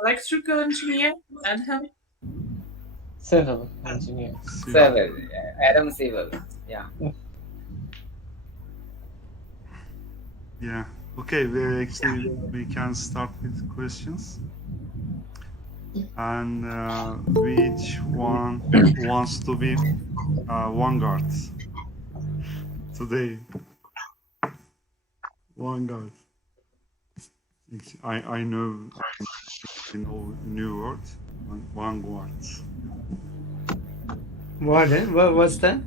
Electrical engineer, and him? Civil engineer. Civil. Adam Civil. Yeah. Yeah. Okay. We can start with questions. And which one wants to be vanguard today? Vanguard. I know new word. Vanguard. What? What's that?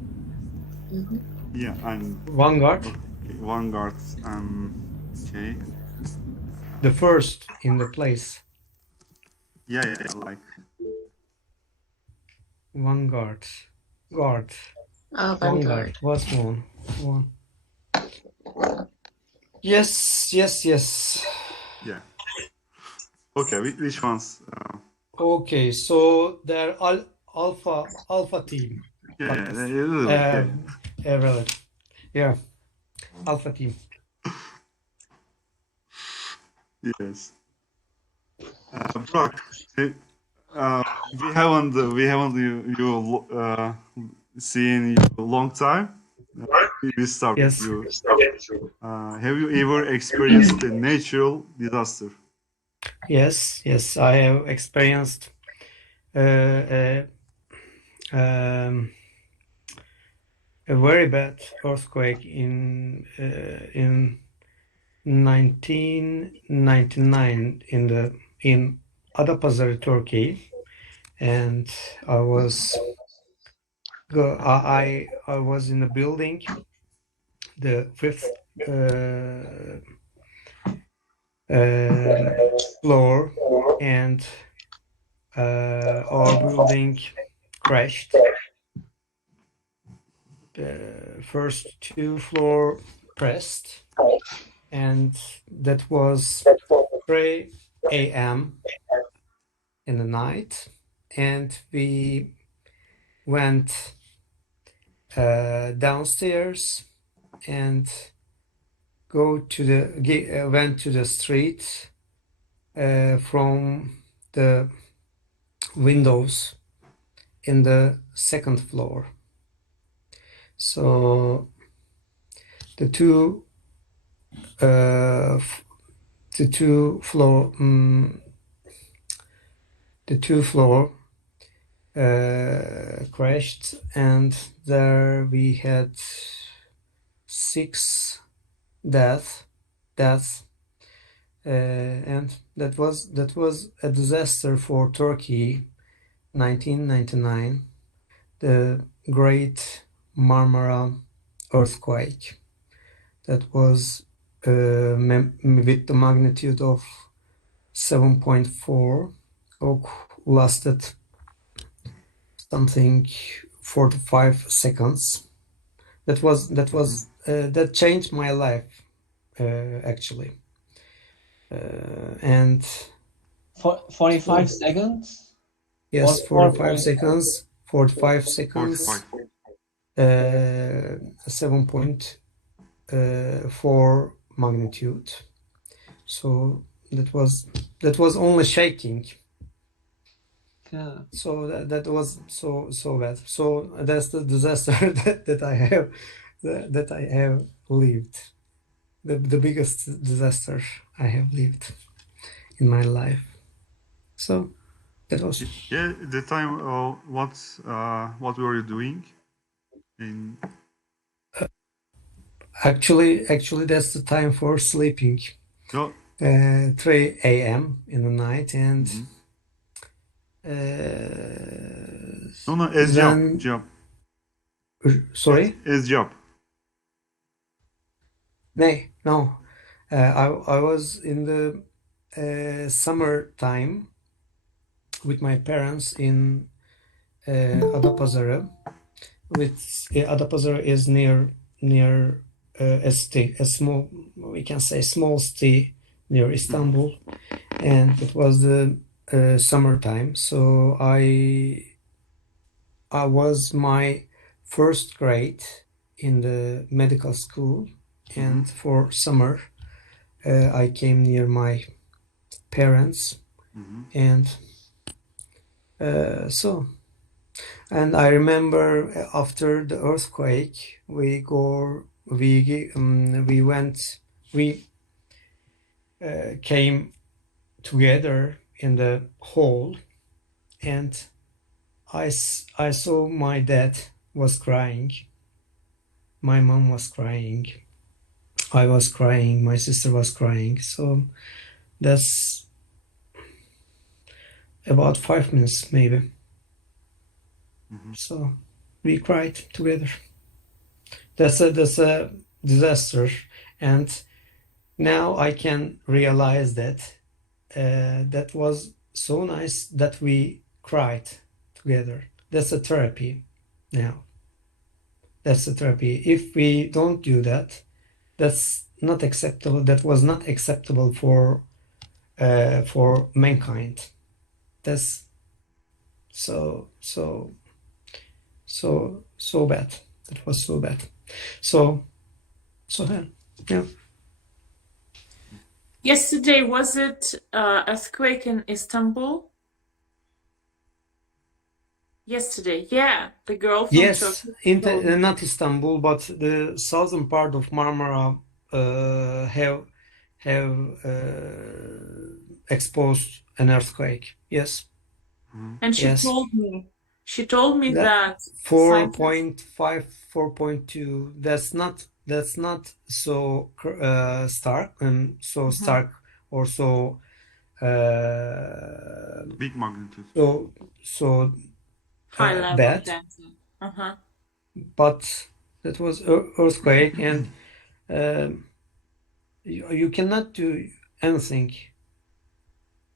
Yeah, and Vanguard. okay, vanguard. Okay. The first in the place. Yeah, like Vanguard. Guard. Vanguard. Vanguard. What's one? One. Yes. yeah. Okay, which ones? Okay, so they're alpha team. Yeah, Really. Yeah, alpha team. Yes. Brock, we haven't you seen you a long time. We start Yes. with you. Have you ever experienced a natural disaster? Yes, I have experienced a very bad earthquake in 1999 in Adapazarı, Turkey, and I was in a building, the fifth floor, and our building crashed. The first two floor pressed, and that was 3 a.m. in the night, and we went downstairs and went to the street from the windows in the second floor. So the two floor crashed, and there we had 6 deaths, and that was a disaster for Turkey. 1999, the Great Marmara earthquake. That was with the magnitude of 7.4, lasted something 45 seconds. That changed my life, actually. And 45 seconds? Yes, Or 45 seconds. 45 seconds. 7.4 magnitude. So that was only shaking. Yeah. So that was so bad. So that's the disaster that I have lived. The biggest disaster I have lived in my life. So that was. Yeah, the time. What were you doing? Actually, that's the time for sleeping. No. 3 a.m. in the night, and no, as job. Sorry? As job. No. I was in the summertime with my parents in Adapazarı. Adapazarı is near a small, we can say, small city near Istanbul, and it was the summertime. So I was my first grade in the medical school, and for summer I came near my parents, And so, and I remember after the earthquake, we came together in the hall, and I saw my dad was crying, my mom was crying, I was crying, my sister was crying. So that's about 5 minutes maybe. So we cried together. That's a disaster, and now I can realize that that was so nice that we cried together. That's a therapy now. That's a therapy. If we don't do that, that's not acceptable. That was not acceptable for mankind. That's so bad. That was so bad. So yeah. Yesterday, was it earthquake in Istanbul? Yesterday, yeah. The girl from Yes, Turkey told me. not Istanbul, but the southern part of Marmara have exposed an earthquake. Yes, And yes. she told me That that 4.5, 4.2. That's not so stark and so stark or so Big magnitude. so high level bad. dancing. But that was earthquake, and you cannot do anything.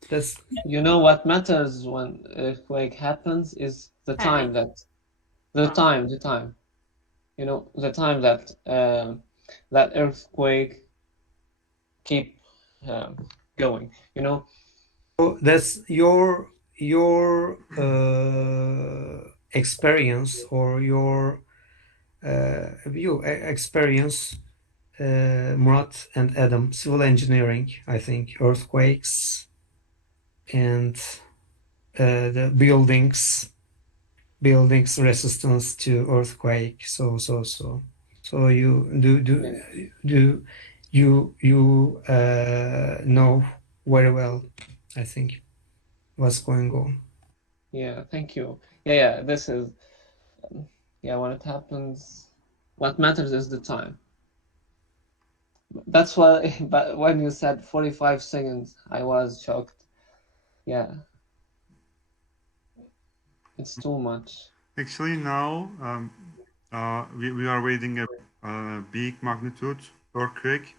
That's You know what matters when earthquake happens is the time that the time. You know, the time that that earthquake keep going. You know, that's your experience or your view experience, Murat and Adam, civil engineering, I think, earthquakes and the buildings resistance to earthquake. So you know very well, I think, what's going on. yeah. Thank you. Yeah. This is when it happens, what matters is the time. That's why. But when you said 45 seconds, I was shocked. Yeah, it's too much. Actually, now we are waiting a big magnitude earthquake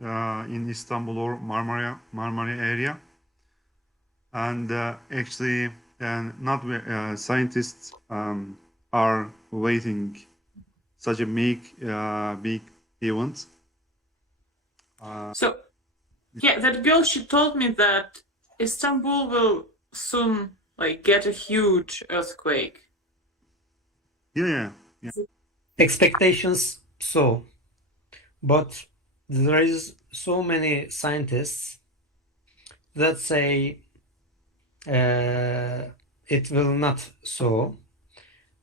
in Istanbul or Marmara area, and actually, not scientists are waiting such a big event. So, yeah, that girl, she told me that Istanbul will soon get a huge earthquake. Yeah. Expectations, so, but there is so many scientists that say it will not so,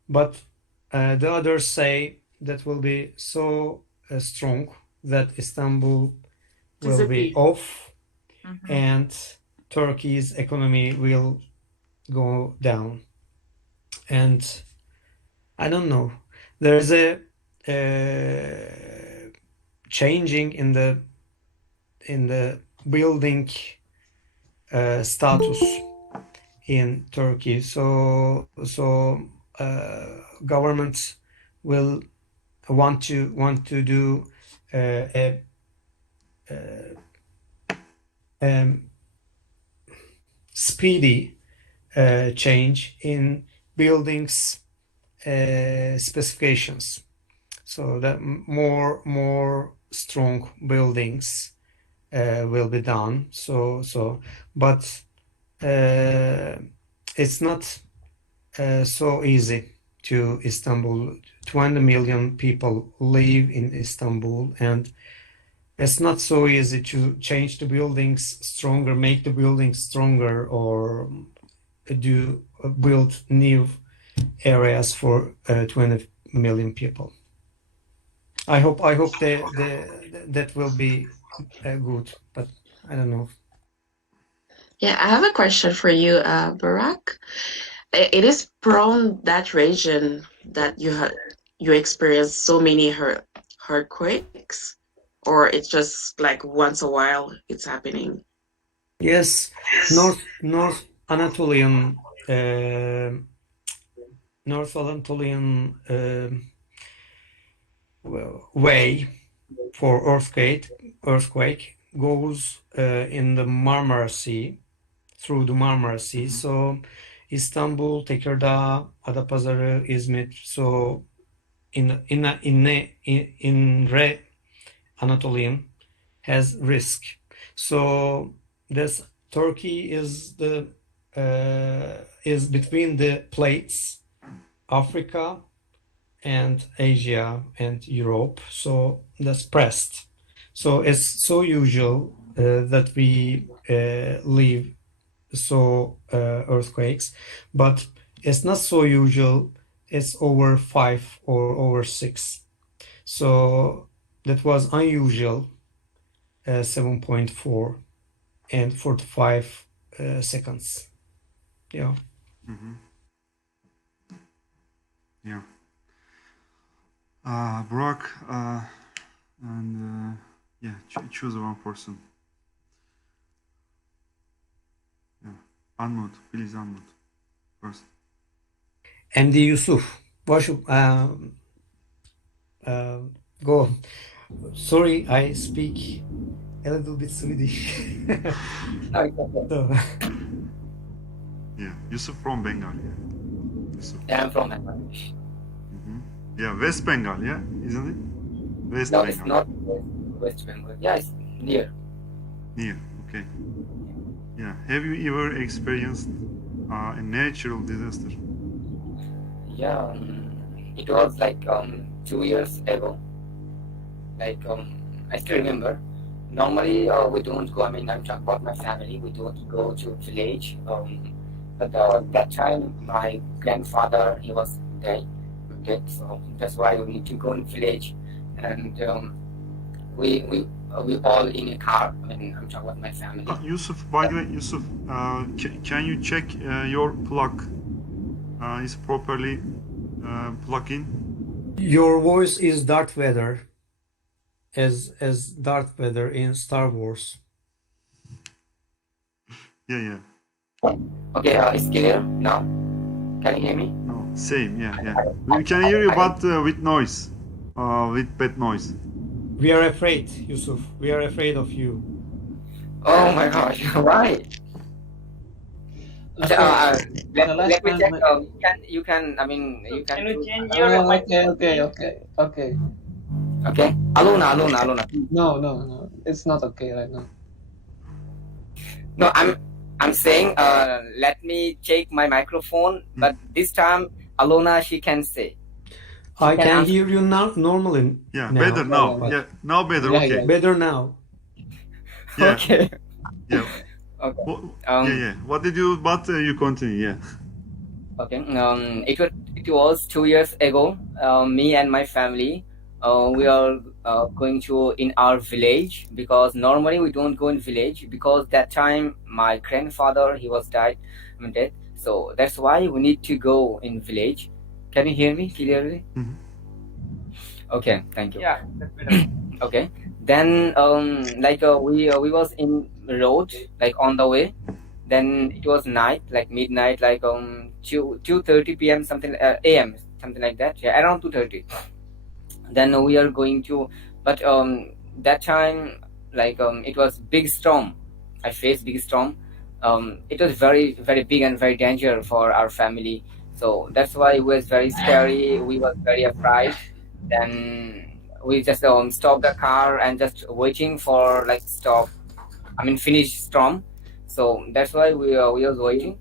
but the others say that will be so strong that Istanbul will be Disappear. off and Turkey's economy will go down. And I don't know, there's a changing in the building status in Turkey. So governments will want to do a speedy change in buildings specifications, so that more strong buildings will be done. But it's not so easy to Istanbul. 20 million people live in Istanbul, and it's not so easy to change the buildings stronger, make the buildings stronger, or build new areas for 20 million people. I hope that will be good, but I don't know. Yeah, I have a question for you, Barack. It is from that region that you experience so many earthquakes, or it's just like once a while it's happening? Yes, North Anatolian North Anatolian way for earthquake goes in the Marmara Sea, through the Marmara Sea. So Istanbul, Tekirdağ, Adapazarı, İzmit. So in Anatolian has risk. So this Turkey is is between the plates, Africa and Asia and Europe. So that's pressed. So it's so usual that we live earthquakes, but it's not so usual. It's over 5 or over 6. So that was unusual, 7.4 and 45 seconds. Yeah. Yeah. Burak, and yeah, choose one person. Yeah, unmute, please unmute first. MD Yusuf, what should go? Sorry, I speak a little bit Swedish. No, it's okay. So, Yeah, Yusuf from Bengal. Yeah, Yusuf. Yeah, I'm from Bangladesh. Yeah, West Bengal. Yeah, isn't it? West No, Bengal. it's not West Bengal. Yeah, it's near. Near. Okay. Yeah. Have you ever experienced a natural disaster? Yeah, it was like 2 years ago. Like I still remember. Normally we don't go. I mean, I'm talking about my family. We don't go to village. But that time my grandfather, he was dead. So that's why we need to go in village, and we all in a car. I mean, I'm talking about my family. Yusuf, by the way, Yusuf, can you check your plug is properly plugged in? your voice is Darth Vader, as Darth Vader in Star Wars. Yeah. Okay, it's clear now. Can you hear me? No, same. Yeah. We can hear you, but with noise, with bad noise. We are afraid, Yusuf. We are afraid of you. Oh my gosh, why? Okay. Let me check. You can. I mean, you can. Can you change your okay. Okay. Alona. No. It's not okay right now. No, I'm saying. Let me check my microphone. But this time, Alona, she can say. I can hear you now normally. Yeah, now. better now. Yeah. Yeah, now better. Yeah, Okay. yeah. Better now. Yeah. Okay. Yeah. Okay. Yeah. What did you? But you continue. Yeah. Okay. It was 2 years ago. Me and my family, we are going to in our village, because normally we don't go in village, because that time my grandfather, he was dead. So that's why we need to go in village. Can you hear me clearly? Okay, thank you. Yeah, that's better. Okay. Then we was in road, like on the way. Then it was night, like midnight, like 2:30 p.m. something a.m. something like that. Yeah, around 2:30. Then we are going to, but that time, like it was big storm. I faced big storm. It was very, very big and very dangerous for our family. So that's why it was very scary. We was very afraid. Then we just stopped the car and just waiting for like finish storm. So that's why we was waiting.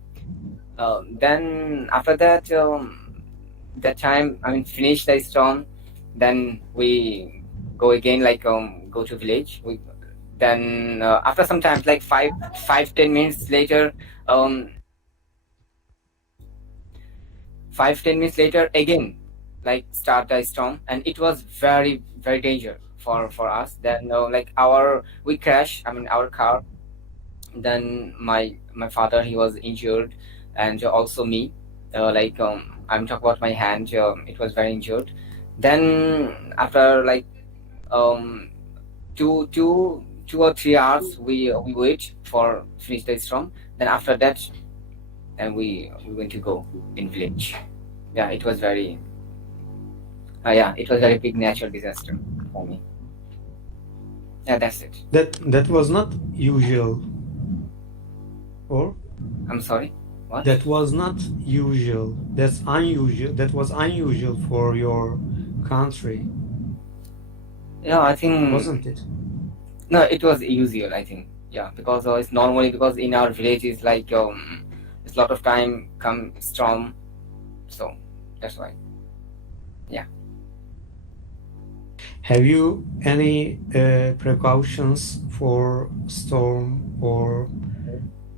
Then after that, that time, finish the storm. Then we go again, like go to village. Then after some time, like 5-10 minutes later, 5-10 minutes later again, like start the storm, and it was very very danger for us. Then like we crash, I mean our car. Then my father, he was injured, and also me. Like I'm talking about my hand. It was very injured. Then after like um 2 or 3 hours, we wait for finish the storm. Then after that, and we went to go in village. Yeah, it was very it was very big natural disaster for me. Yeah, that's it. That was not usual, or I'm sorry, what? that was not usual. That's unusual. That was unusual for your country, Yeah, I think wasn't it? no, it was usual, I think. Yeah, because it's normally, because in our village is like it's a lot of time come storm, so that's why. Yeah. Have you any precautions for storm or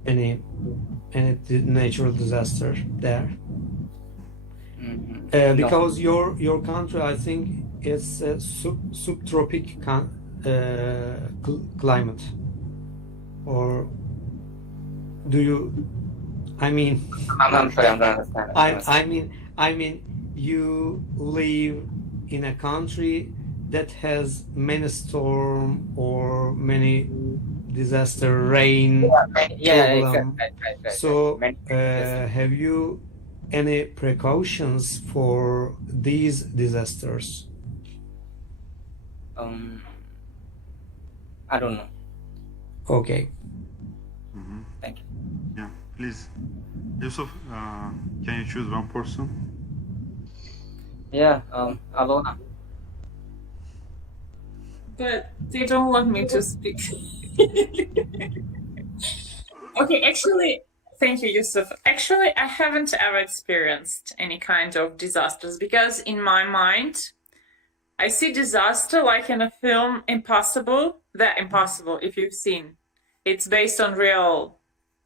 any natural disaster there? No. Because your country, I think, is a subtropic climate, or do you? I mean, I'm sorry, I don't understand. I mean, you live in a country that has many storm or many disaster, rain Yeah, problem. exactly. So, Yes. have you any precautions for these disasters? I don't know. Okay. Thank you. Yeah, please. Yusuf, can you choose one person? Yeah, Alona. But they don't want me to speak. Okay, actually, thank you, Yusuf. Actually, I haven't ever experienced any kind of disasters, because in my mind, I see disaster like in a film Impossible. That Impossible, if you've seen. It's based on real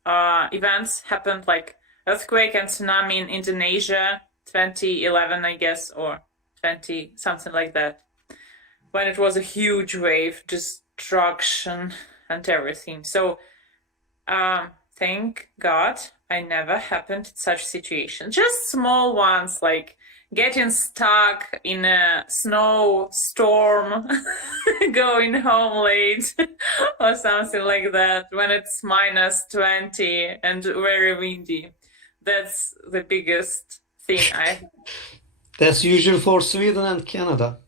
events, happened like earthquake and tsunami in Indonesia, 2011, I guess, or 20, something like that. When it was a huge wave, destruction and everything. So thank God I never happened in such situation. Just small ones, like getting stuck in a snowstorm, going home late, or something like that, when it's -20 and very windy. That's the biggest thing That's usual for Sweden and Canada.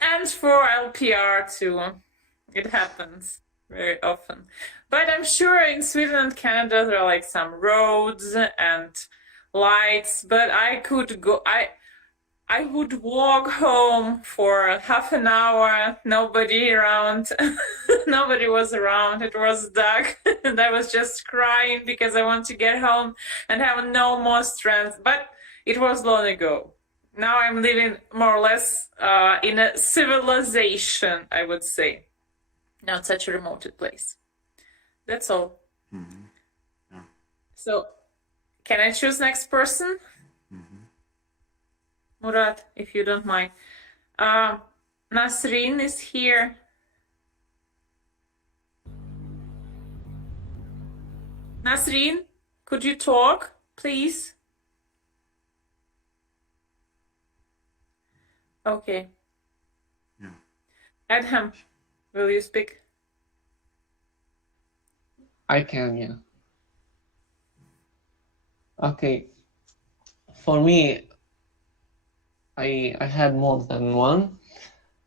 and for LPR too. It happens very often. But I'm sure in Sweden and Canada there are like some roads and lights, but I could go I would walk home for half an hour, nobody around. Nobody was around. It was dark and I was just crying because I want to get home and have no more strength. But it was long ago. Now I'm living more or less in a civilization, I would say. Not such a remote place. That's all. Yeah. So, can I choose next person? Murat, if you don't mind. Nasrin is here. Nasrin, could you talk, please? Okay. Yeah. Adham, will you speak? I can, yeah. Okay. For me, I had more than one.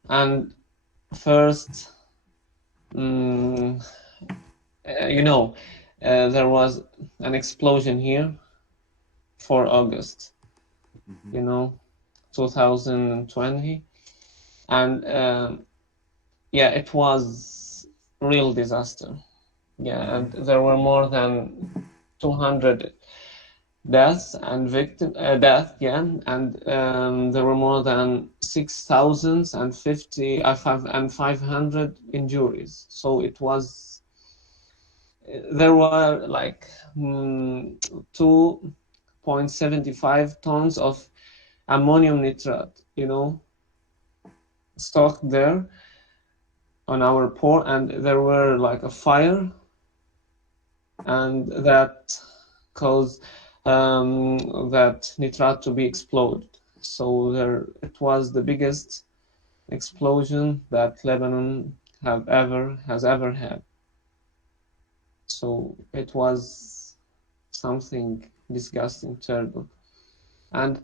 And first, there was an explosion here for August, 2020. And it was real disaster. Yeah, and there were more than 200 deaths and death, yeah, and there were more than 6,050 and 500 injuries. So it was there were like 2.75 tons of ammonium nitrate, stocked there on our port, and there were like a fire, and that caused that nitrate to be exploded. So it was the biggest explosion that Lebanon has ever had. So it was something disgusting, terrible. And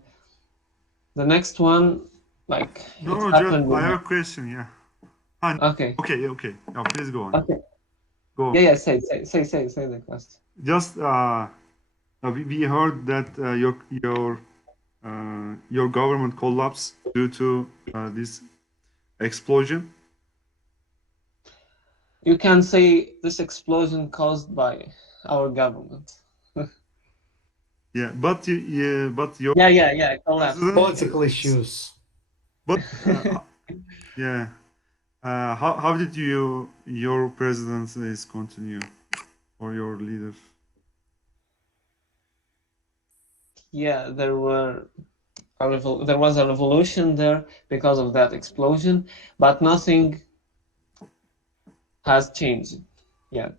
the next one, like No, it no, just happened I with have my, a question. Yeah. Ah, okay, okay, okay. Now please go on. okay, Go on. yeah, say the question. Just we heard that your government collapsed due to this explosion. You can say this explosion caused by our government. Yeah, but but your Yeah, collapse. president. Political issues. But yeah, how did your presidencies continue, or your leader? Yeah, there was a revolution there because of that explosion, but nothing has changed yet.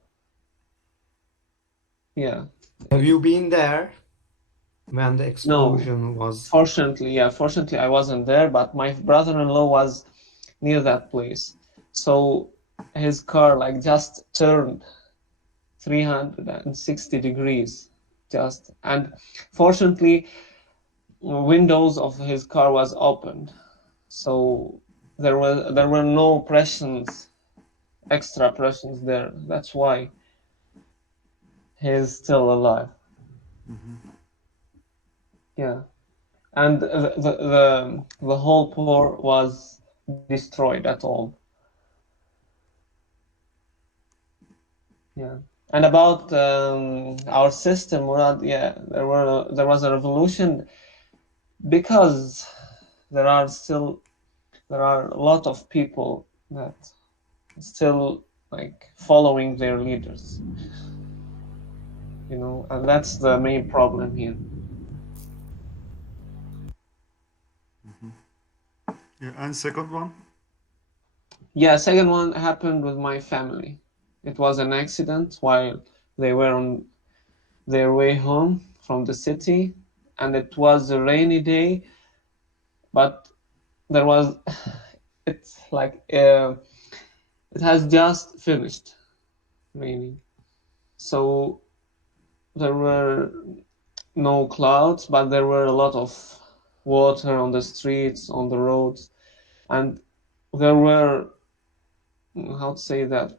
Yeah, Have you been there when the no, explosion was? fortunately, I wasn't there, but my brother-in-law was near that place. So his car like just turned 360 degrees, and fortunately windows of his car was opened, so there were no extra pressions there. That's why he's still alive. Yeah, and the whole port was destroyed at all. Yeah, and about our system, Murad, yeah, there was a revolution because there are a lot of people that still like following their leaders, and that's the main problem here. Yeah, and second one. Yeah, second one happened with my family. It was an accident while they were on their way home from the city, and it was a rainy day, but there was it's like it has just finished raining. So there were no clouds, but there were a lot of water on the streets, on the roads, and there were, how to say that,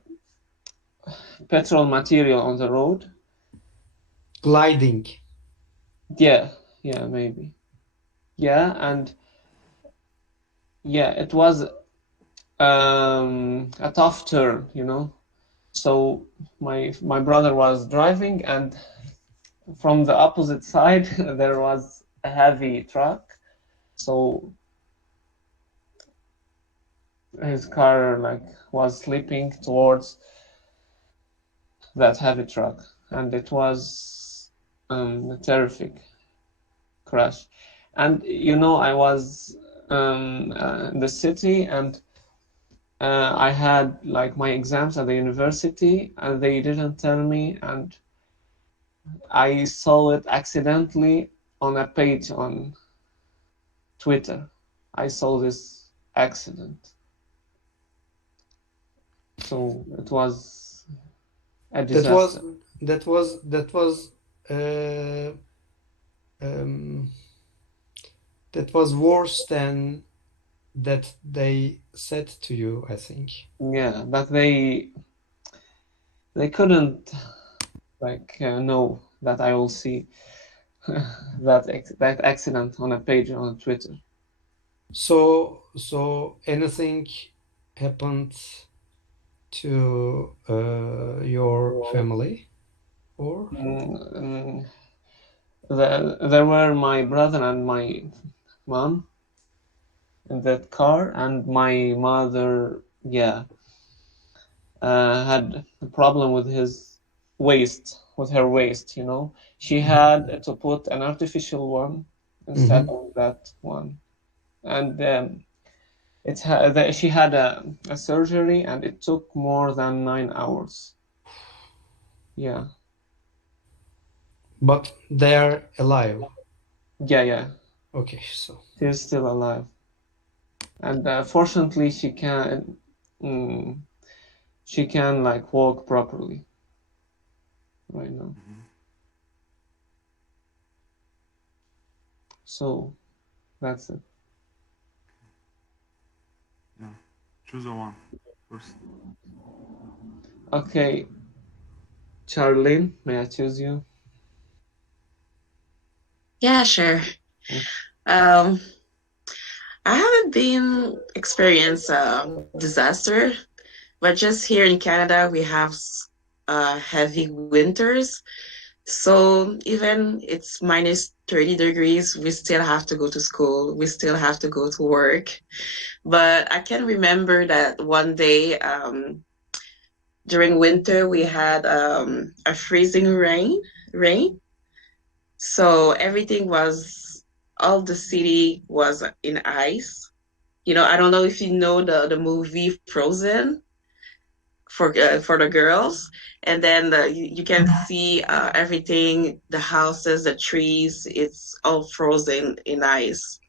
petrol material on the road. Gliding. Yeah, maybe. Yeah, and yeah, it was a tough turn, So my brother was driving, and from the opposite side there was a heavy truck. So his car like was slipping towards that heavy truck, and it was a terrific crash. And I was in the city, and I had like my exams at the university, and they didn't tell me, and I saw it accidentally on a page on Twitter. I saw this accident, so it was a That was disaster. uh, um, that was worse than that they said to you, I think. Yeah, but they couldn't like know that I will see that accident on a page on Twitter. So anything happened to your family, or? Mm, there were my brother and my mom in that car, and my mother, yeah, had a problem with her waist, you know. She had to put an artificial one instead of that one. And she had a surgery, and it took more than 9 hours. Yeah. But they are alive. Yeah. Okay, so She's still alive. And fortunately, she can like walk properly right now. So that's it. Yeah. Choose a one first. Okay, Charlene, may I choose you? Yeah, sure. Um, I haven't been experienced disaster, but just here in Canada we have heavy winters. So even it's minus 30 degrees, we still have to go to school. We still have to go to work. But I can remember that one day during winter we had a freezing rain. So everything was all the city was in ice. I don't know if you know the movie Frozen for the girls, and then you can see everything, the houses, the trees, it's all frozen in ice.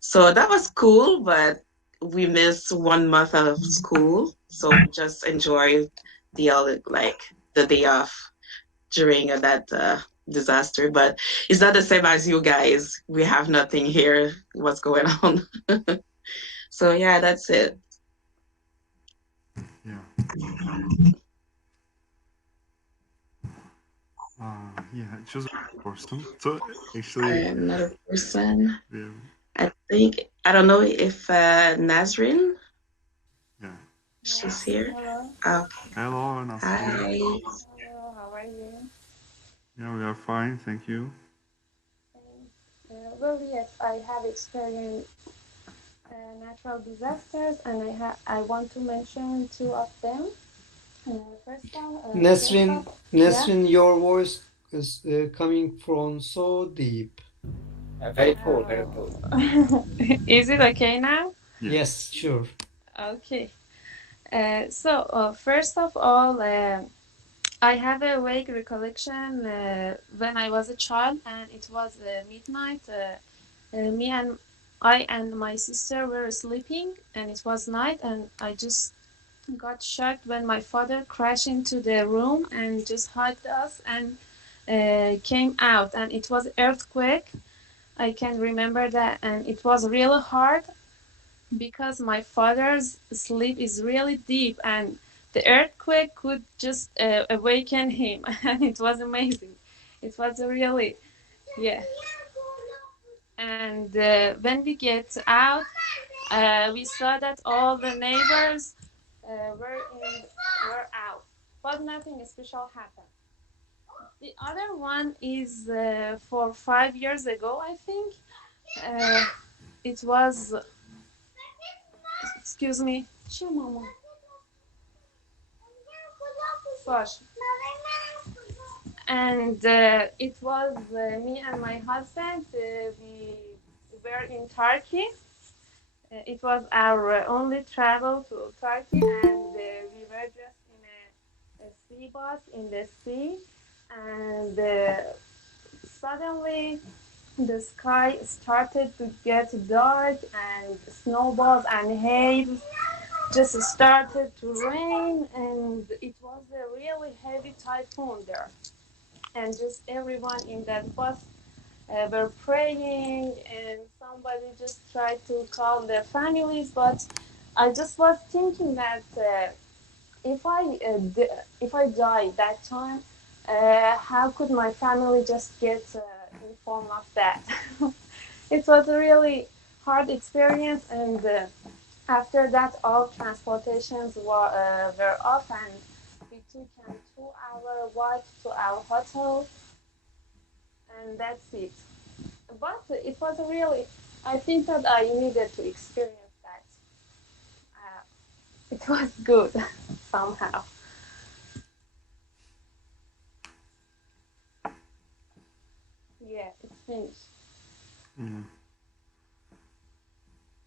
So that was cool, but we missed 1 month of school, so we just enjoyed the day off during that disaster. But it's not the same as you guys. We have nothing here. What's going on? So yeah, that's it. Yeah. Yeah. Choose a person. So I actually, am not a person. yeah. I don't know if Nazrin, Yeah. she's Yes. here. Hello. Okay. Hello, Nasrin. Hi. Hello. How are you? Yeah, we are fine. Thank you. Well, yes, I have experienced natural disasters, and I want to mention two of them. First Nesrin, off, yeah, Nesrin, your voice is coming from so deep. Very poor, very poor. Is it okay now? Yes. Yes, sure. Okay. First of all, I have a vague recollection when I was a child, and it was midnight. Me and I and my sister were sleeping, and it was night, and I just got shocked when my father crashed into the room and just hugged us and came out, and it was earthquake. I can remember that, and it was really hard because my father's sleep is really deep, and the earthquake could just awaken him, and it was amazing. It was really, yeah. And when we get out, we saw that all the neighbors were out, but nothing special happened. The other one is for 5 years ago, I think. Uh, it was, excuse me, Gosh. And it was me and my husband. We were in Turkey. It was our only travel to Turkey, and we were just in a sea bus in the sea. And suddenly, the sky started to get dark, and snowballs and hail just started to rain, and it was a really heavy typhoon there. And just everyone in that bus were praying, and somebody just tried to call their families. But I just was thinking that if if I die that time, how could my family just get informed of that? It was a really hard experience, and after that, all transportations were off, and we took a 2-hour walk to our hotel. and that's it. But it was really, I think that I needed to experience that. It was good somehow. Yeah, it's finished. Yeah.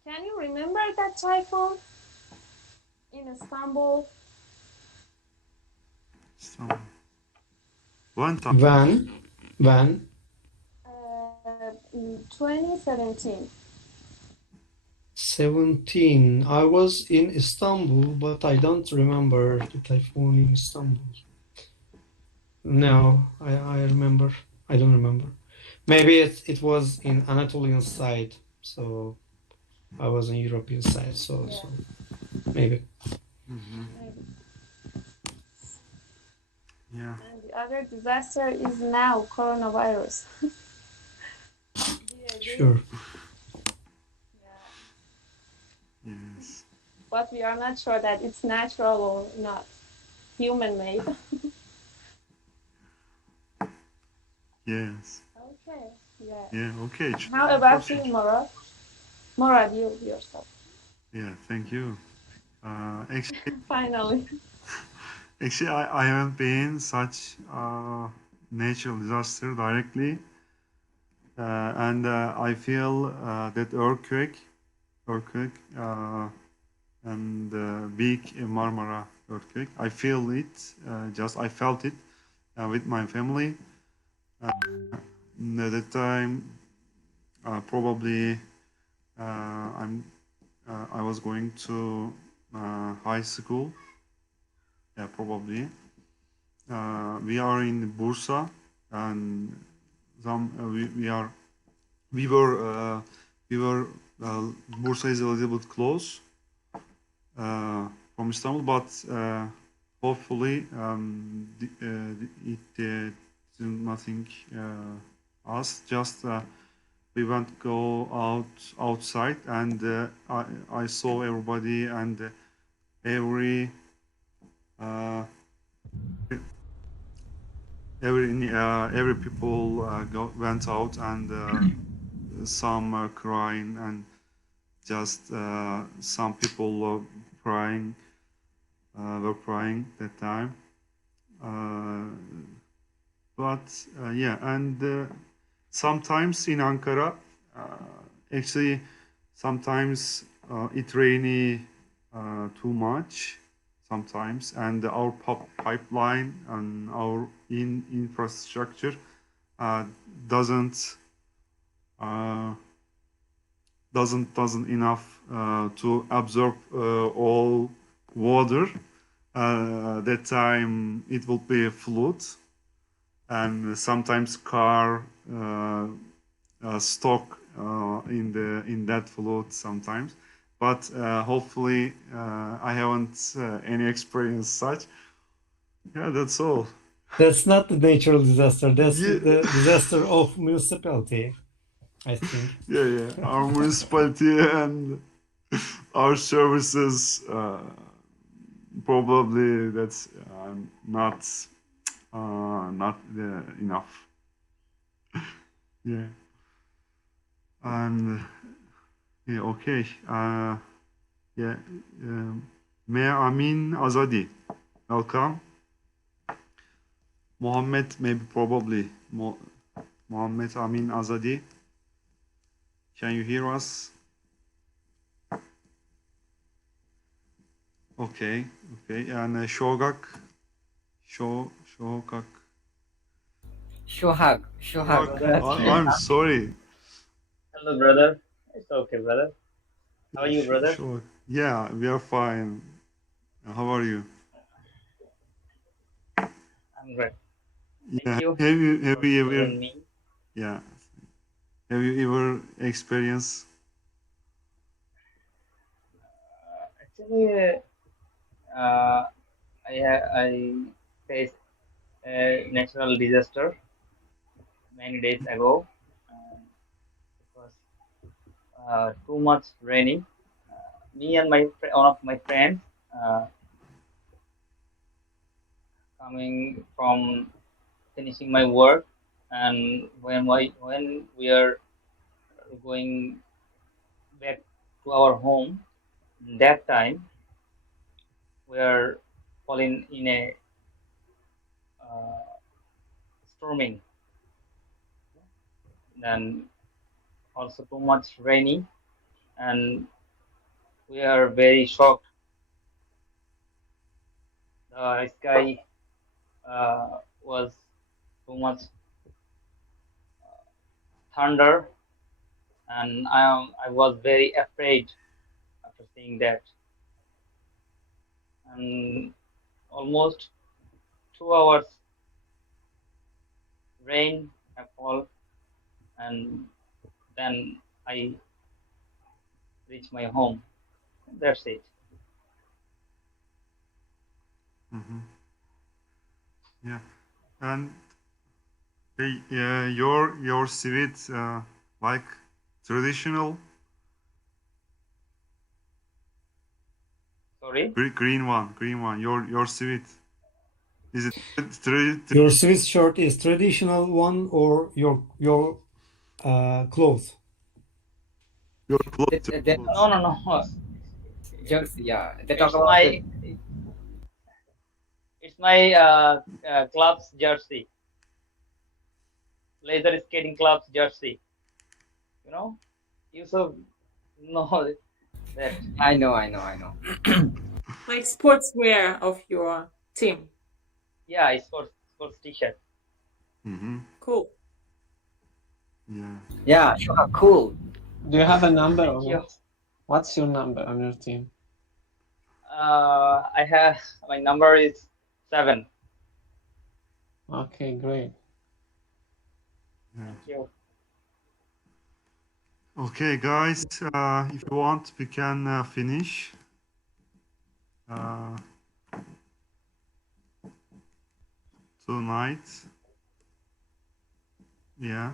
Can you remember that typhoon in Istanbul? İstanbul. One time. When? 2017. 17. I was in Istanbul, but I don't remember the typhoon in Istanbul. No, I remember. I don't remember. Maybe it was in Anatolian side, so I was on European side, so Yeah. so maybe. Maybe. Yeah. And the other disaster is now coronavirus. Do you agree? Sure. Yeah. Yes. But we are not sure that it's natural or not, human made. Yes. Okay. Yeah. Yeah. Okay. How about you, Murad? Murad, you yourself. Yeah. Thank you. Actually, Finally. I haven't been such natural disaster directly, and I feel that earthquake, and big Marmara earthquake. I feel it. I felt it with my family. At the time, probably I was going to high school. Yeah, probably. We are in Bursa, and we were Bursa is a little bit close from Istanbul, but hopefully it did nothing us. Just we went go outside, and I saw everybody, and every every people went out, and some crying, and just some people were crying that time. But yeah, and sometimes in Ankara, actually, sometimes it rainy too much sometimes, and our pipeline and our infrastructure uh, doesn't uh, doesn't enough to absorb all water. That time it will be a flood, and sometimes car stock in that flood sometimes. But hopefully I haven't any experience such. Yeah, that's all. That's not the natural disaster. That's Yeah. the disaster of municipality, I think. Yeah. Our municipality and our services probably that's not enough. Yeah. And yeah, okay. Yeah. May Amin Azadi, welcome. Mohammed, maybe probably Mohammed Amin Azadi. Can you hear us? Okay. And Shogak. Shogak. Shohag. I'm sorry. Hello, brother. It's okay, brother. How are you, brother? Sure. Yeah, we are fine. How are you? I'm great. Yeah. Thank you Have for you ever? calling me. Yeah. Have you ever experienced? Actually, I faced a natural disaster many days ago. It was too much raining. Me and one of my friends coming from finishing my work. and when we are going back to our home, that time we are falling in a storming, and also too much rainy, and we are very shocked. The sky was too much thunder, and I was very afraid after seeing that. And almost 2 hours rain have fall, and then I reach my home. That's it. Yeah, and hey, your sweet like traditional Sorry. green one. Your sweet is it Your Swiss shirt is traditional one or your clothes? your clothes? They talk No, no, no. jersey, yeah. They talk It's about the my it's my club's jersey, leather skating club's jersey. You know, you should know that. I know. Like sportswear of your team. Yeah, it's sports t-shirt. Mm-hmm. Cool. Yeah. Yeah, you are cool. Do you have a number Thank or you. what? What's your number on your team? I have my number is 7. Okay, great. Thank you. Okay, guys, if you want, we can finish. Tonight. Yeah.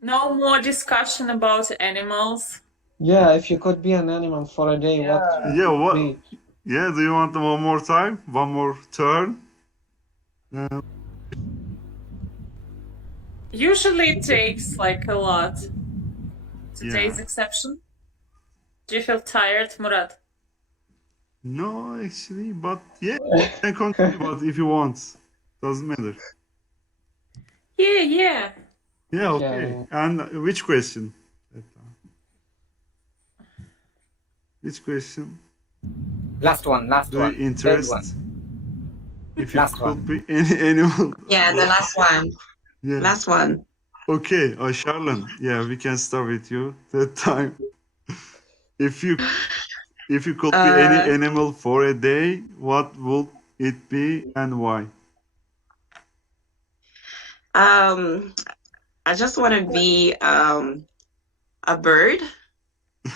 No more discussion about animals. Yeah, if you could be an animal for a day, what Yeah. would Yeah. it What? be? Yeah. Do you want one more time? One more turn? Usually it takes like a lot. Today's Yeah. exception. Do you feel tired, Murat? No, actually, but yeah, you can continue. But if you want, doesn't matter. Yeah. Yeah. Yeah, Okay. yeah. And which question? Which question? Last one. Do you Third interest? one. If you Last could one. be any animal. Yeah, the last one. Yeah. Last one. Okay, Charlene. Yeah, we can start with you that time. If you could be any Uh, animal for a day, what would it be and why? um, I just want to be a bird,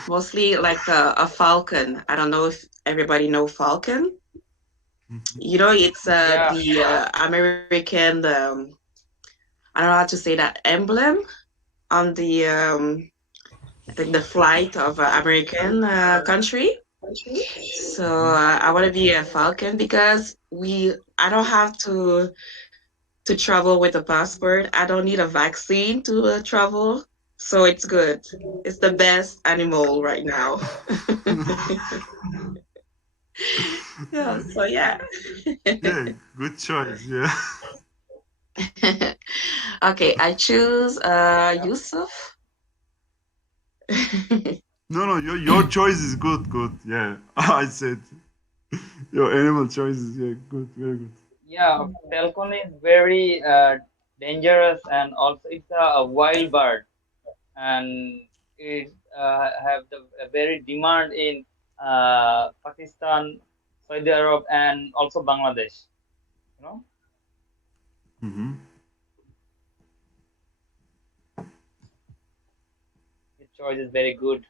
mostly like a falcon. I don't know if everybody know falcon. You know, it's Yeah. the American. I don't know how to say that emblem on the I think the flight of American country. So I want to be a falcon because I don't have to travel with a passport. I don't need a vaccine to travel. So it's good. It's the best animal right now. Yeah, so yeah. Yeah, good choice. Yeah. Okay, I choose Yeah. Yusuf. No, your choice is good. Yeah, I said your animal choice is good, very good. Yeah. Falcon is very dangerous, and also it's a wild bird, and it have the a very demand in Pakistan, Saudi Arab, and also Bangladesh. You know. Mm-hmm. His choice is very good.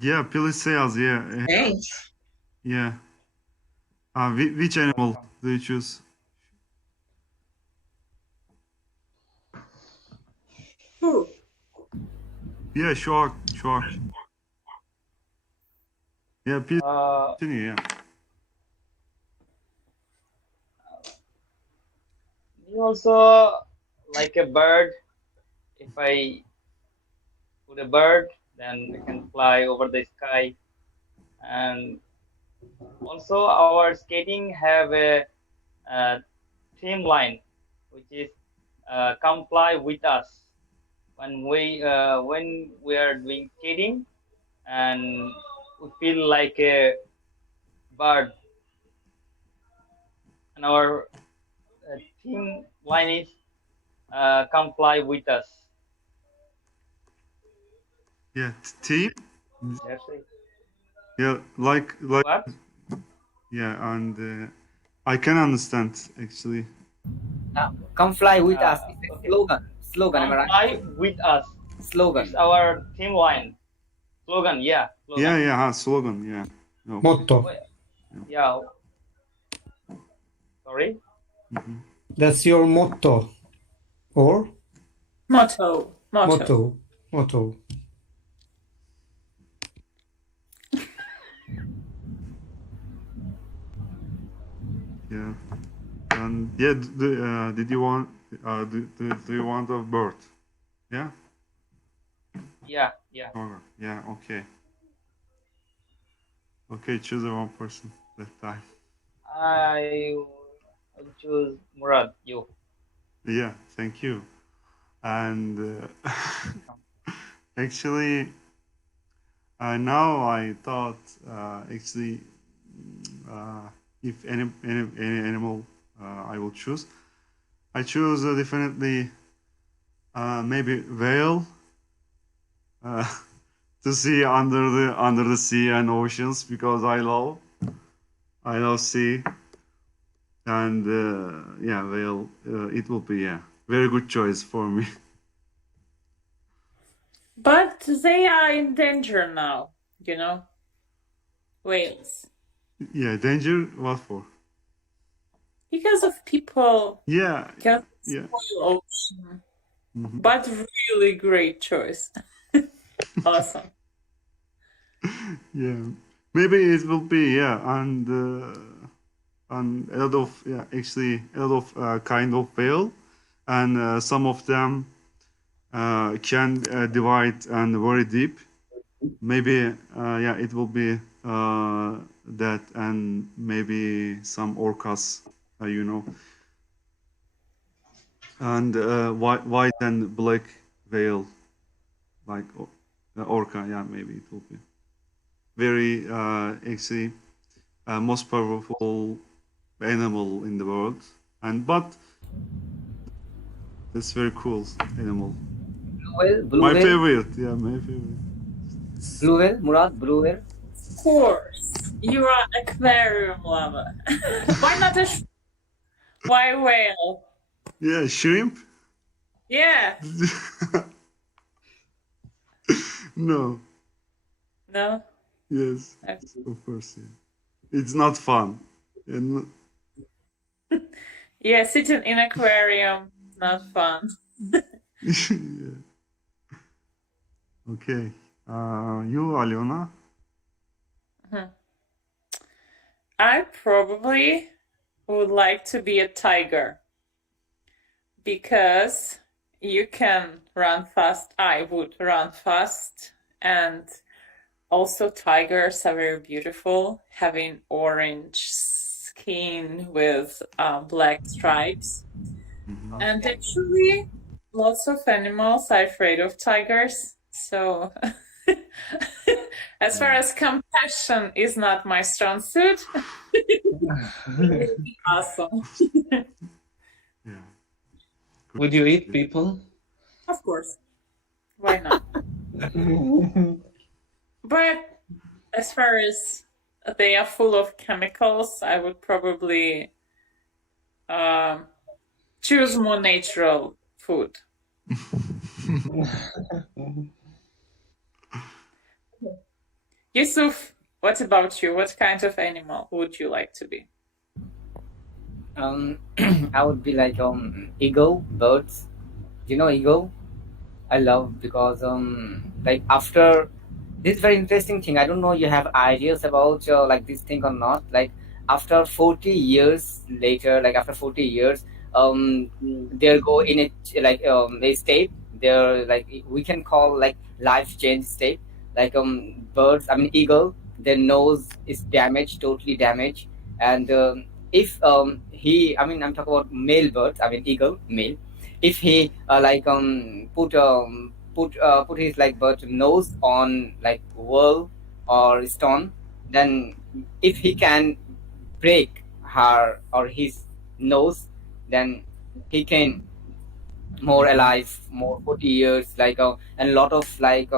Yeah, please say us. Yeah, Thanks. yeah. Which animal Welcome. do you choose? Who? Yeah, shark. Yeah, please Uh, continue. Yeah. Me also like a bird. If I put a bird, then I can fly over the sky. And also, our skating have a, theme line, which is "Come fly with us." When we are doing skating, and we feel like a bird, and our theme line is "Come fly with us." Yeah, team. That's it. Yeah, like What? yeah, and I can understand actually. Come fly with us. It's a Okay. slogan. Slogan, am I Come right? fly with us. It's Slogan. our theme line. Slogan, yeah, Yeah, slogan. yeah, slogan. Yeah. Okay. Motto. Well, yeah, sorry. Mm-hmm. That's your motto or Motto. motto. Motto. Yeah. And yeah, did you want do you want a bird? Yeah. Yeah, yeah. Or yeah. Okay. Okay. Choose a one person that time. I will choose Murad, you. Yeah. Thank you. And actually, now I thought actually if any animal I will choose, I choose definitely maybe whale to see under the sea and oceans because I love sea and yeah whale it will be yeah very good choice for me. But they are in danger now, you know? Whales. Yeah, danger what for? Because of people. Yeah, Because yeah. spoil ocean. Mhm. But really great choice. Awesome. Yeah, maybe it will be yeah and a lot of yeah actually a lot of kind of whale and some of them can divide and very deep. Maybe yeah it will be that and maybe some orcas you know and white and black whale like orca yeah maybe it will be very actually most powerful animal in the world and but that's very cool animal. Blue whale, blue My whale, favorite, yeah, my favorite. blue whale, Murad, blue whale. Of course. You are aquarium lover. Why not a why whale? Yeah, shrimp. Yeah. No, No? yes, Okay. of course, yeah. It's not fun. And Yeah, sitting in aquarium, not fun. yeah. Okay. You, Aliona? I probably would like to be a tiger because you can run fast. I would run fast, and also tigers are very beautiful, having orange skin with black stripes. Mhm. And actually, lots of animals are afraid of tigers. So, as far as compassion is not my strong suit, it would be awesome. Yeah. Would you eat people? Of course. Why not? But as far as they are full of chemicals, I would probably choose more natural food. Yusuf, what about you? What kind of animal would you like to be? I would be like eagle, birds. You know eagle? I love because like after this very interesting thing. I don't know you have ideas about like this thing or not. Like after 40 years later, like after 40 years, they go in a state. They're like, we can call like life change state. Like birds, I mean eagle, their nose is damaged, totally damaged. And if he, I mean I'm talking about male birds, I mean eagle male, if he put his like bird nose on like wall or stone, then if he can break her or his nose, then he can more alive, more 40 years, like and a lot of like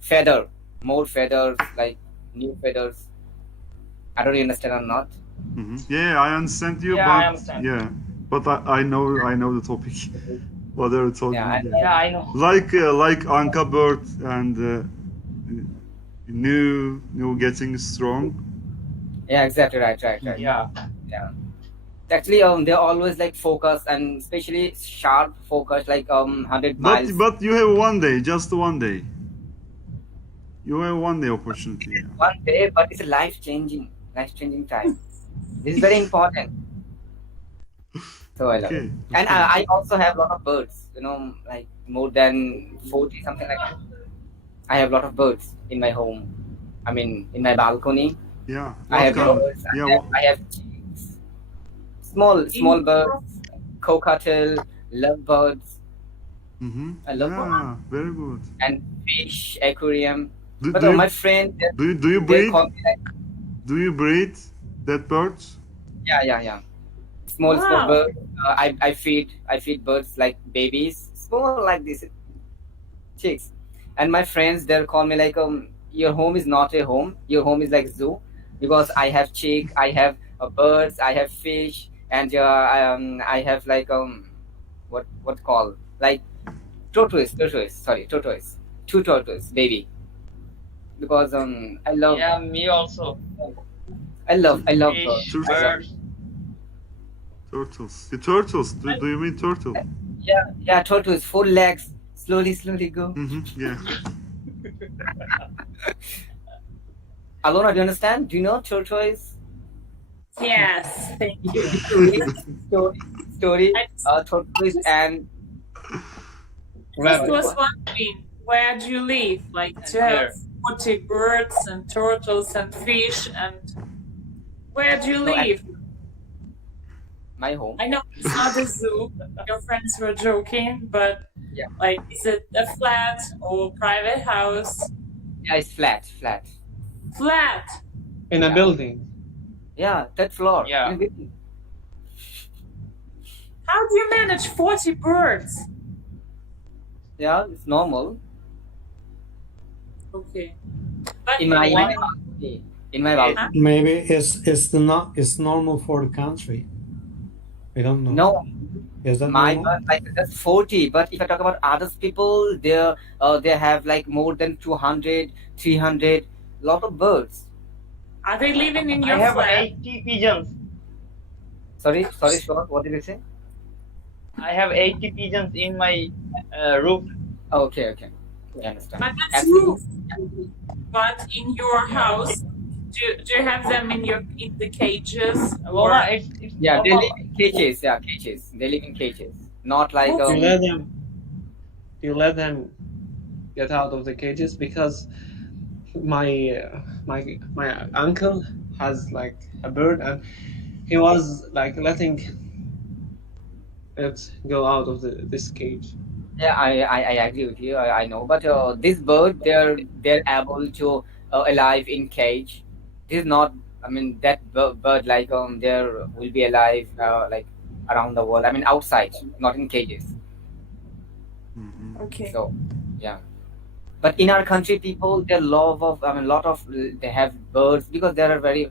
feather, more feathers, like new feathers. I don't understand or not. Yeah, I understand you, Yeah, I but understand. yeah, but I know the topic. What they're talking. Yeah, and, Yeah, I know. Like Anka bird and new getting strong. yeah, exactly, right. Yeah. Yeah. Actually, they're always like focused and especially sharp focus, like 100 miles. But you have one day, just one day. You have one day opportunity. Yeah. One day, but it's a life changing time. This is very important. So I love it. Okay. And I also have a lot of birds, like more than 40, something like that. I have a lot of birds in my home. I mean, in my balcony. Yeah. I What have kind? birds. Yeah. I have chicks, small birds, cockatiel, lovebirds. I love birds. Yeah. Very good. And fish, aquarium. Do, But do you my friend, do you they breed? call me like, Do you breed that birds? yeah. Small Wow. birds. I feed birds like babies, small like this, chicks. And my friends, they'll call me like, your home is not a home. Your home is like zoo, because I have chick, I have birds, I have fish, and I have like what called like tortoise, two tortoise baby. Because Yeah, me also. I love Fish, birds. birds. Turtles. The turtles. Do you mean turtle? Yeah, tortoise, 4 legs, slowly go. Yeah. Alona, do you understand? Do you know tortoise? Yes, thank you. Did you read story I tortoise and just was wondering, where do you live? Like to have 40 birds and turtles and fish, and where do you No, live? my home. I know it's not a zoo. Your friends were joking, but Yeah. like, is it a flat or private house? Yeah, it's flat. Flat. In a building. Yeah, third floor. Yeah. How do you manage 40 birds? Yeah, it's normal. Okay. But In my one- balcony. In my balcony. Maybe it's normal for the country. We don't know. No, Is that my normal? bird, like that's 40. But if I talk about other people, they have like more than 200, 300, lot of birds. are they living in I your have flat? 80 pigeons. Sorry, Sean, what did you say? I have 80 pigeons in my roof. Oh, okay. I understand. But that's Actually, roof. But in your house, do you have them in the cages? Loma, it's yeah, they normal. live in cages. Yeah, cages. They live in cages. Not like Okay. You let them get out of the cages, because my uncle has like a bird, and he was like letting it go out of this cage. yeah, I agree with you. I know, but this bird, they're able to alive in cage. This is not. I mean, that bird like there will be alive like around the world. I mean, outside, not in cages. Okay. So, yeah. But in our country, people they love of. I mean, lot of they have birds because there are very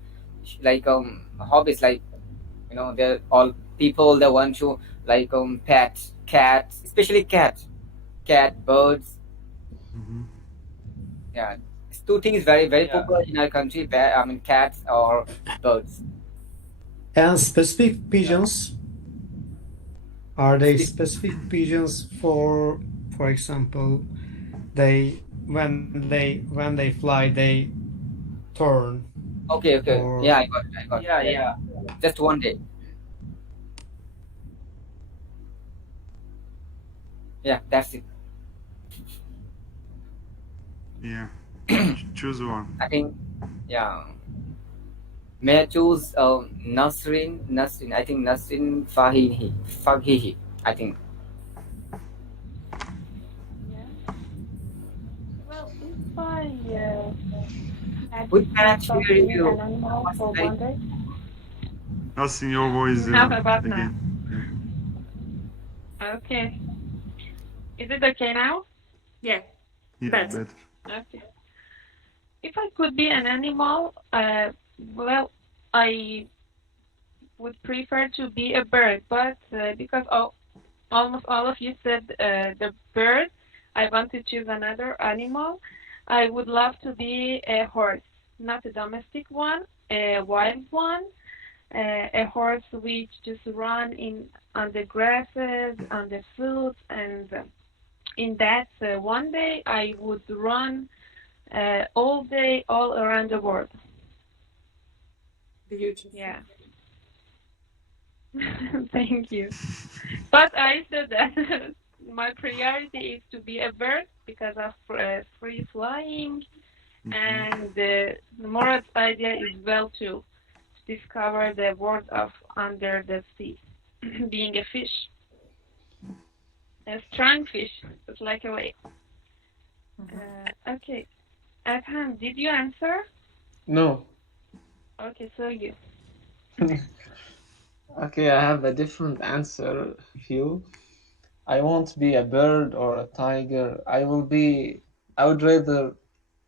like hobbies, like they're all people that want to like pet cats, especially cat birds. Yeah, these two things very Yeah. popular in our country. I mean, cats or birds. And specific pigeons, are they specific pigeons for example, when they fly, they turn. Okay. Or- Yeah, I got it. Yeah. Just one day. Yeah, that's it. Yeah. Choose one. I think, yeah. May I choose Nasrin? I think Nasrin Fahihi. I think. Yeah. Well, if I had We to choose cannot hear something, you. an animal What's for like? one day, Asking your voice how about now? again. Yeah. Okay. Is it okay now? Yeah, Yeah, better. better. Okay. If I could be an animal, well, I would prefer to be a bird, but because almost all of you said the bird, I want to choose another animal. I would love to be a horse, not a domestic one, a wild one, a horse which just run in on the grasses, on the fruits, and in that one day I would run all day, all around the world. Beautiful. Yeah. Thank you. But I said that my priority is to be a bird because of free flying, and the Murad's idea is well to discover the world of under the sea, being a fish, a strong fish, just like a whale. Okay, Adhan, did you answer? No. Okay, so you. Okay, I have a different answer for you. I won't be a bird or a tiger. I would rather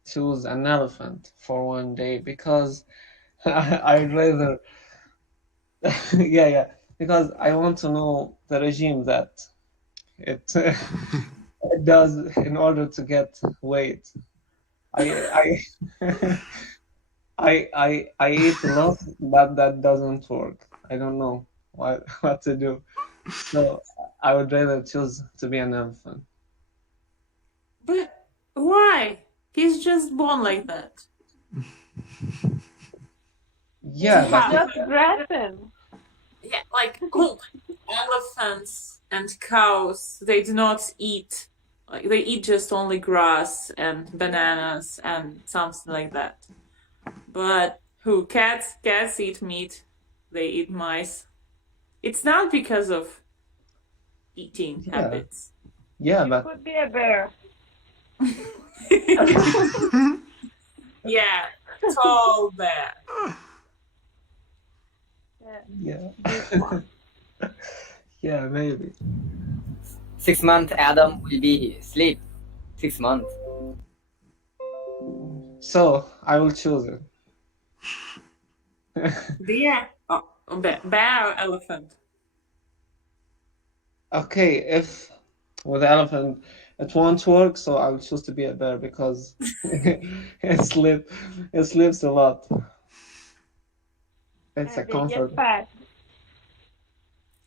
choose an elephant for one day because I'd rather, yeah, because I want to know the regime that it, it does in order to get weight. I I eat a lot, but that doesn't work. I don't know what to do. So I would rather choose to be an elephant. But why? He's just born like that. Yeah, He's but just grassing. Yeah, like look, elephants and cows, they do not eat. Like they eat just only grass and bananas and something like that. But who cats? Cats eat meat. They eat mice. It's not because of eating yeah, habits. yeah, You but could be a bear. Yeah, tall bear. Yeah. yeah, yeah, maybe. 6 months, Adam will be sleep. 6 months. So I will choose it. Bear. Oh, bear or elephant? Okay, if with the elephant it won't work, so I will choose to be a bear because it sleeps a lot. It's a And they get comfort. fat.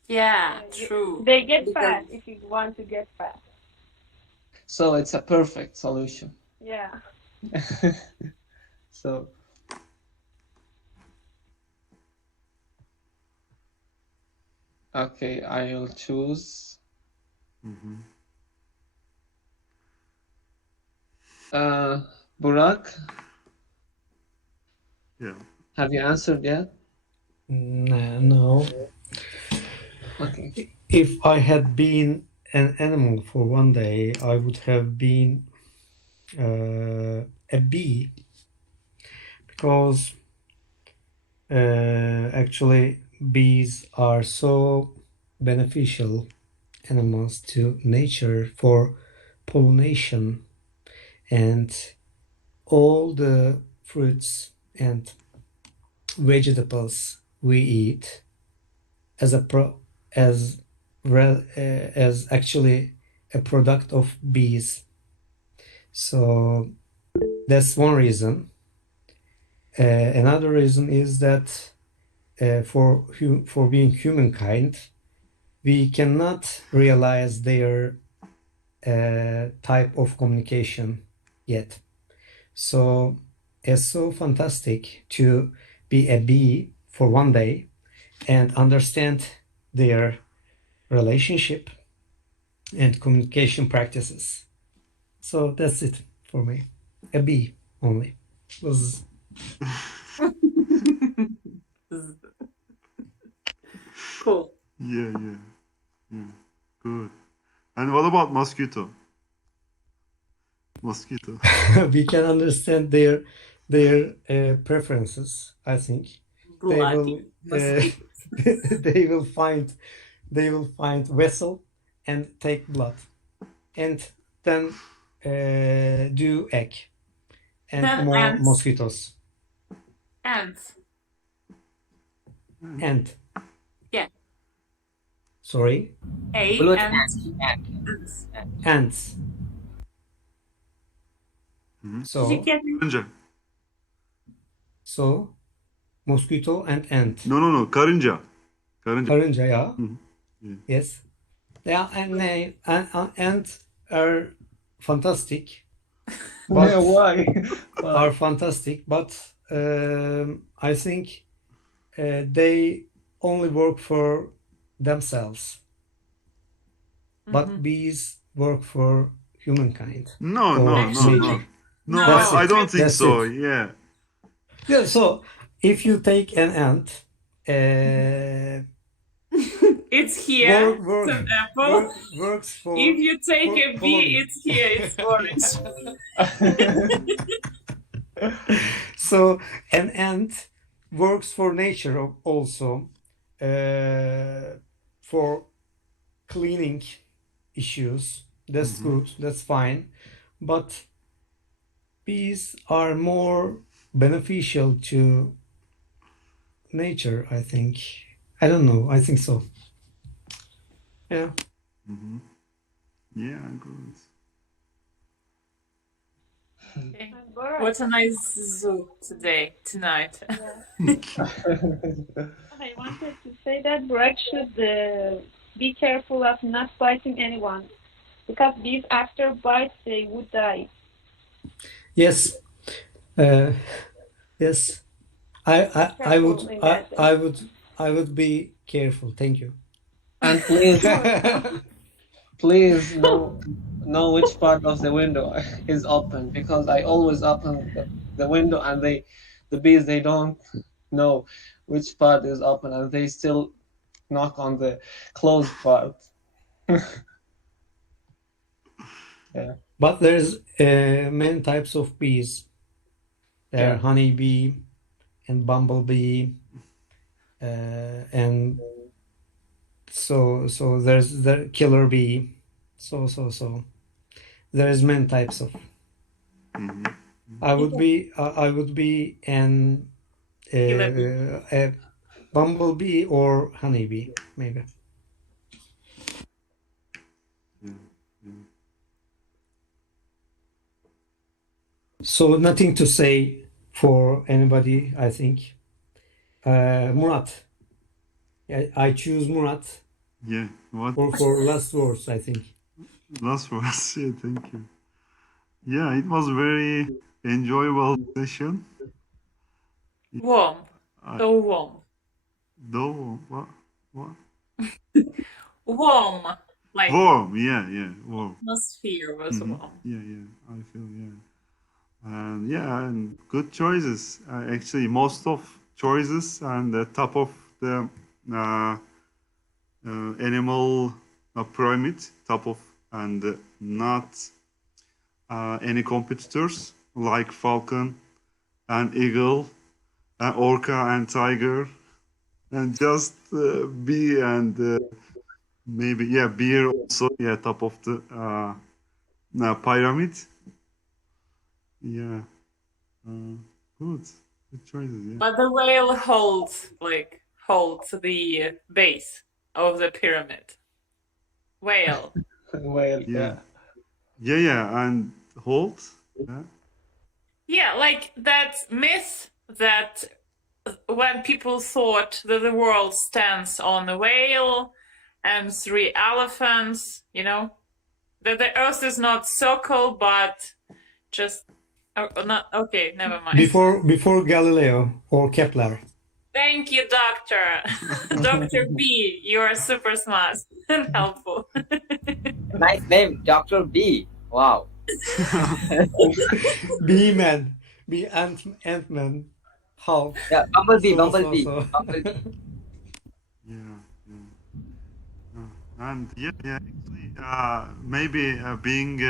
Yeah, true. They get Because fat if you want to get fat. So it's a perfect solution. Yeah. So okay, I will choose Burak. Yeah. Have you answered yet? No. Okay. If I had been an animal for one day, I would have been a bee because actually bees are so beneficial animals to nature for pollination, and all the fruits and vegetables we eat as as actually a product of bees. So that's one reason. Another reason is that for being humankind, we cannot realize their type of communication yet. So it's so fantastic to be a bee for one day and understand their relationship and communication practices. So that's it for me. A B only. Was Cool. Yeah, good. And what about mosquito? Mosquito. we can understand their preferences. I think they will Bloody they will find vessel and take blood, and then do egg and Then more ants. mosquitoes. Ants. Ant. Yeah. Sorry. Fluent Ants. ants. Ants. Mhm. So Did you get me? Karınca. so mosquito and ant. No. Karınca. Karınca. Karınca, yeah. Mhm. Yeah. Yes. Yeah, and ants are fantastic. But Why? are fantastic, but I think they only work for themselves. But bees work for humankind No, or no. nature. No, That's I it. don't think That's so. it. Yeah. Yeah, so if you take an ant, It's here. work, It's an apple. works for. If you take a follow me. bee, it's here. It's orange. So an ant works for nature also, for cleaning issues. That's good. That's fine. But bees are more beneficial to nature, I think. I don't know. I think so. Yeah. Yeah, good. Okay. And Bora, What a nice zoo tonight. I wanted to say that Burak should be careful of not biting anyone, because bees after bite they would die. Yes. Yes. I Careful in that sense. I would be careful. Thank you. And please know which part of the window is open, because I always open the window and the bees, they don't know which part is open and they still knock on the closed part. Yeah. But there's many types of bees. There are honeybee and bumblebee, and so there's the killer bee. So there's many types of. I would be an a bumblebee or honeybee, maybe. So nothing to say for anybody, I think. Murat. I choose Murat Yeah. What? for last words, I think. Last words. Yeah, thank you. Yeah, it was very enjoyable session. Warm. So warm. Though, what? Warm. Like Warm. Yeah, warm. atmosphere was warm. Yeah. I feel and good choices. Actually, most of choices and the top of the animal pyramid, top of, and not any competitors like falcon and eagle and orca and tiger, and just bee and maybe bear also, top of the pyramid. Yeah, good choices. Yeah. But the whale holds the base of the pyramid. Whale. Well, Yeah, and hold. Yeah. Yeah, like that myth that when people thought that the world stands on a whale and 3 elephants, that the earth is not circle but just not okay, never mind. Before Galileo or Kepler. Thank you, doctor. Dr. B, you are super smart and helpful. Nice name, Dr. B. Wow. Bee-Man, be Ant-Man, half. Yeah, Bumblebee, So Bumblebee, Bumblebee. Yeah, and yeah, actually, maybe being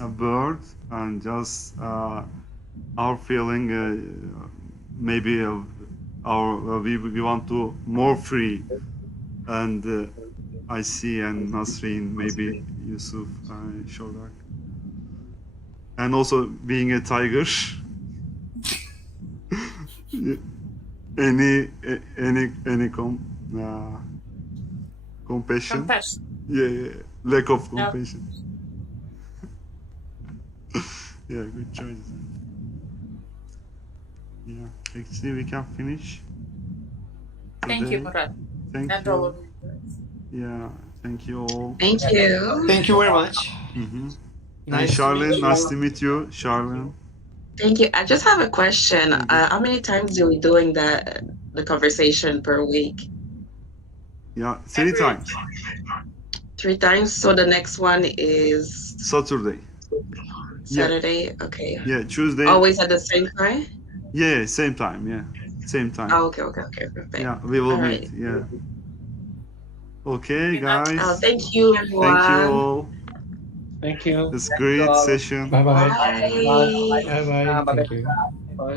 a bird and just our feeling, maybe our we want to more free, and I see and Nasreen, maybe Yusuf, Shodak, and also being a tiger. Any compassion? Compassion. Yeah, lack of Yeah. compassion. Yeah, good choice. Yeah, actually, we can finish. Thank you, Today. Murat. Thank And you. all of you. Yeah, thank you all. Thank you. Thank you very much. Mm-hmm. Nice And to meet Charlene, you. nice to meet you, Charlene. Thank you. I just have a question. Thank you. How many times are we doing the conversation per week? Yeah, 3 times. 3 times. So the next one is Saturday. Saturday. Okay. Yeah, Tuesday. Always at the same time? Yeah, same time. Yeah, same time. Oh, okay, perfect. Yeah, we will All meet. right. Yeah. Okay, Good night. guys. Thank you, everyone. Thank you all. Thank you. It's great all. session. Bye bye. Bye. Bye bye. Bye-bye. Thank you. Bye.